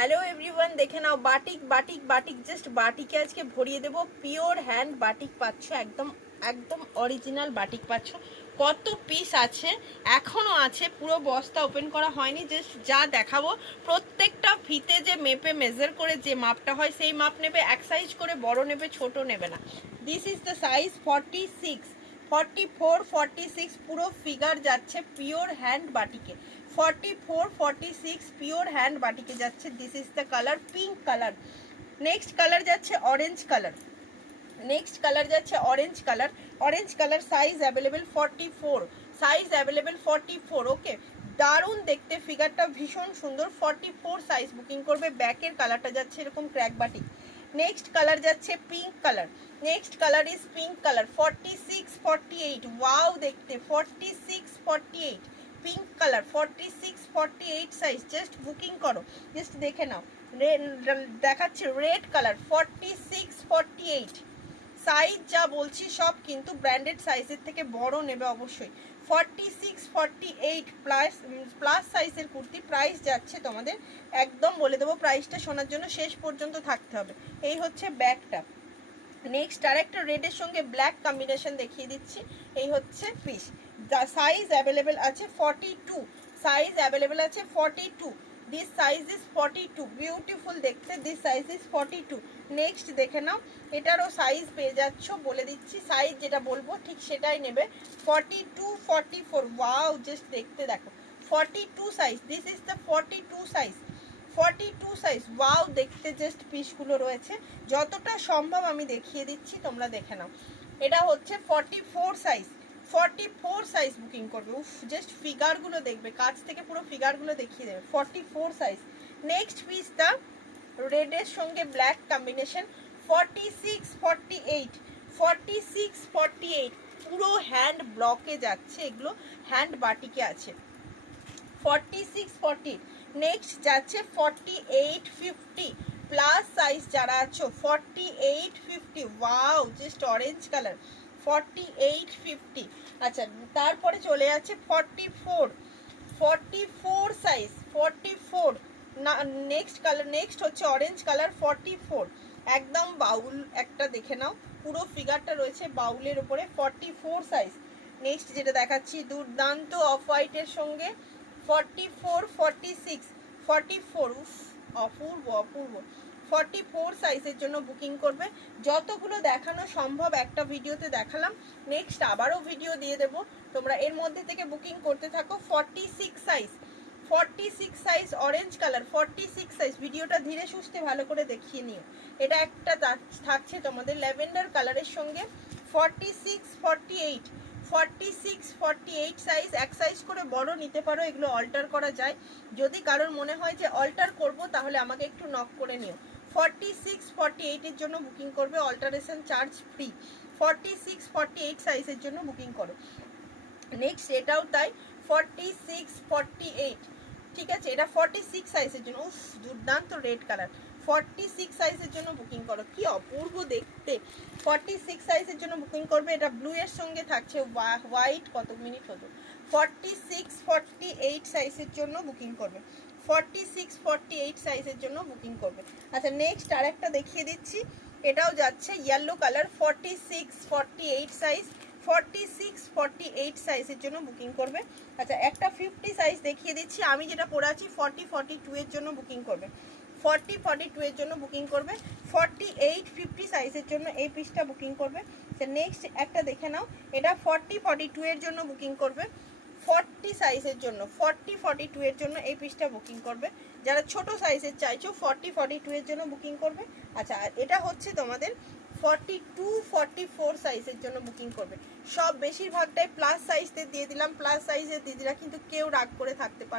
Hello everyone, দেখে নাও batik batik batik, just বাটিকে আজকে ভরিয়ে দেবো। পিওর হ্যান্ড বাটিক পাচ্ছ, একদম একদম অরিজিনাল বাটিক পাচ্ছ। কত পিস আছে, এখনও আছে, পুরো বস্তা ওপেন করা হয়নি। জাস্ট যা দেখাবো, প্রত্যেকটা ফিতে যে মেপে মেজার করে যে মাপটা হয় সেই মাপ নেবে, এক সাইজ করে, বড় নেবে ছোট নেবে না। দিস ইজ দ্য সাইজ 46, 44, 46 পুরো ফিগার যাচ্ছে পিওর হ্যান্ড বাটিকে। 44, 46 পিওর হ্যান্ড বাটিকে যাচ্ছে। This is the colour pink colour. Next colour যাচ্ছে অরেঞ্জ কালার। নেক্সট কালার যাচ্ছে orange colour. Orange colour size available 44, size available 44। ওকে, দারুণ দেখতে, ফিগারটা ভীষণ সুন্দর। 44 সাইজ বুকিং করবে। ব্যাকের কালারটা যাচ্ছে এরকম ক্র্যাক বাটিক। নেক্সট কালার যাচ্ছে pink colour. Next colour is pink colour. 46, 48 wow দেখতে। 46, 48 pink colour. 46, 48 size. Just booking করো, জাস্ট দেখে নাও। দেখাচ্ছে রেড কালার। 46, 48 সাইজ যা বলছি সব কিন্তু ব্র্যান্ডেড সাইজের থেকে বড় নেবে অবশ্যই। 46, 48 প্লাস সাইজের কুর্তি। প্রাইস যাচ্ছে তোমাদের, একদম বলে দেবো প্রাইসটা, শোনার জন্য শেষ পর্যন্ত থাকতে হবে। এই হচ্ছে ব্যাগটা। নেক্সট আরেকটা রেডের সঙ্গে ব্ল্যাক কম্বিনেশন দেখিয়ে দিচ্ছি। এই হচ্ছে পিস। সাইজ অ্যাভেলেবেল আছে 42, সাইজ অ্যাভেলেবেল আছে 42। দিস সাইজ ইজ 42, বিউটিফুল দেখতে। This size is 42। নেক্সট দেখে নাও, এটারও সাইজ পেয়ে যাচ্ছ, বলে দিচ্ছি সাইজ যেটা বলবো ঠিক সেটাই নেবে। 42, 44 ওয়াও, জাস্ট দেখতে দেখো। 42 size, this is the 42 size. 42 size wow দেখতে, জাস্ট পিসগুলো রয়েছে, যতটা সম্ভব আমি দেখিয়ে দিচ্ছি, তোমরা দেখে নাও। এটা হচ্ছে 44 সাইজ। 44 সাইজ বুকিং করবে। উফ, জাস্ট ফিগারগুলো দেখবে, কাছ থেকে পুরো ফিগারগুলো দেখিয়ে দেবে। 44 সাইজ। নেক্সট পিসটা রেডের সঙ্গে ব্ল্যাক কম্বিনেশন। 46, 48, 46, 48 পুরো হ্যান্ড ব্লকে যাচ্ছে, এগুলো হ্যান্ড বাটিকে আছে। 46, 40। নেক্সট যাচ্ছে 48, 50 প্লাস সাইজ যারা আছো। 48, 50 ওয়াও, জাস্ট অরেঞ্জ কালার। 48, 50। আচ্ছা, তারপরে চলে যাচ্ছে 44, 44 সাইজ। 44 না, নেক্সট কালার, নেক্সট হচ্ছে অরেঞ্জ কালার। 44 একদম বাউল একটা, দেখে নাও পুরো ফিগারটা রয়েছে বাউলের উপরে। 44 সাইজ। নেক্সট যেটা দেখাচ্ছি দুর্দান্ত অফ হোয়াইটের সঙ্গে 44, 46, 44 উফ, অপূর্ব অপূর্ব। 44 সাইজের জন্য বুকিং করবে। যতগুলো দেখানো সম্ভব একটা ভিডিওতে দেখালাম, নেক্সট আবারও ভিডিও দিয়ে দেবো, তোমরা এর মধ্যে থেকে বুকিং করতে থাকো। 46 size, 46 size orange colour. 46 size, ভিডিওটা ধীরে সুস্থে ভালো করে দেখিয়ে নিও। এটা একটা থাকছে তোমাদের ল্যাভেন্ডার কালারের সঙ্গে। 46, 48, 46, 48 সাইজ। এক সাইজ করে বড় নিতে পারো, এগুলো অল্টার করা যায়। যদি কারোর মনে হয় যে অল্টার করব, তাহলে আমাকে একটু নক করে নিও। 46, 48 এর জন্য বুকিং করবে, অল্টারেশন চার্জ ফ্রি। 46, 48 সাইজের জন্য বুকিং করো। নেক্সট এটাও তাই, 46, 48 ঠিক আছে। এটা 46 সাইজের জন্য। উফ, দুর্দান্ত রেড কালার। 46 সাইজের জন্য বুকিং করো, কি অপূর্ব দেখতে। 46 সাইজের জন্য বুকিং করবে। এটা ব্লু এর সঙ্গে থাকছে হোয়াইট। কত মিনিট হতো। 46, 48 সাইজের জন্য বুকিং করবে। 46, 48 সাইজের জন্য বুকিং করবে। আচ্ছা, নেক্সট আরেকটা দেখিয়ে দিচ্ছি, এটাও যাচ্ছে ইয়েলো কালার। 46, 48 সাইজ। 46, 48 সাইজের জন্য বুকিং করবে। আচ্ছা, একটা 50 সাইজ দেখিয়ে দিচ্ছি, আমি যেটা পরে আছি। 40, 42 এর জন্য বুকিং করবে। 40, 42 এর জন্য বুকিং করবে। 48, 50 সাইজের জন্য এই পিসটা বুকিং করবে। নেক্সট একটা দেখে নাও, এটা 40, 42 এর জন্য বুকিং করবে। 40 সাইজের জন্য, 40, 42 এর জন্য এই পিসটা বুকিং করবে। যারা ছোট সাইজের চাইছো 40, 42 এর জন্য বুকিং করবে। আচ্ছা, এটা হচ্ছে তোমাদের 42, 44 সাইজের জন্য বুকিং করবে। সব বেশিরভাগটাই প্লাস সাইজতে দিয়ে দিলাম। প্লাস সাইজের দিদিরা কিন্তু কেউ রাগ করে থাকতে পারে